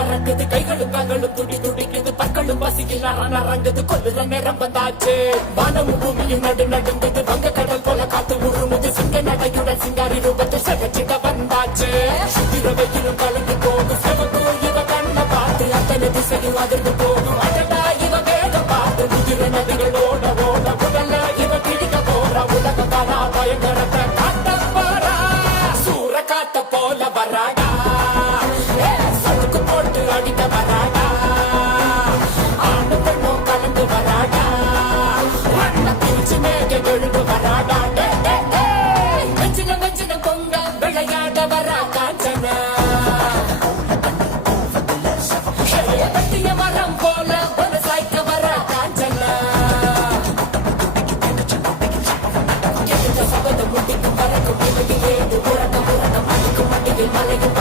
பறக்குது கைகளும் கங்களும் துடி துடிக்குது பற்களும் பசியில் நர நரங்குது கொல்லுற நேரம் வந்தாச்சு. வானமும் பூமியும் நடு நடுங்குது. வங்க கடல் போல காத்து உருமுது. சிங்க நடையுடன் சிங்காரி ரூபத்தை சகச்சிட வந்தாச்சு. சுத்திர வெயிலும் கலந்து போகும். சிவப்பு இவ கண்ண பார்த்து அத்தனை திசையும் அதிர்ந்து போகும். போட்டு அடிக்க வராடா. ஆண்டு கலந்து வராடா. வண்ண பிரிச்சு மேக எழுந்து வராடா. டே, டே, பொங்க விளையாட வரா காஞ்சனா ஏ, மரம் போல ஒரு சாய்க்க வரா காஞ்சனா சபதம் முடிக்கும் ஏது அடிக்கும் மட்டியில் மலையும்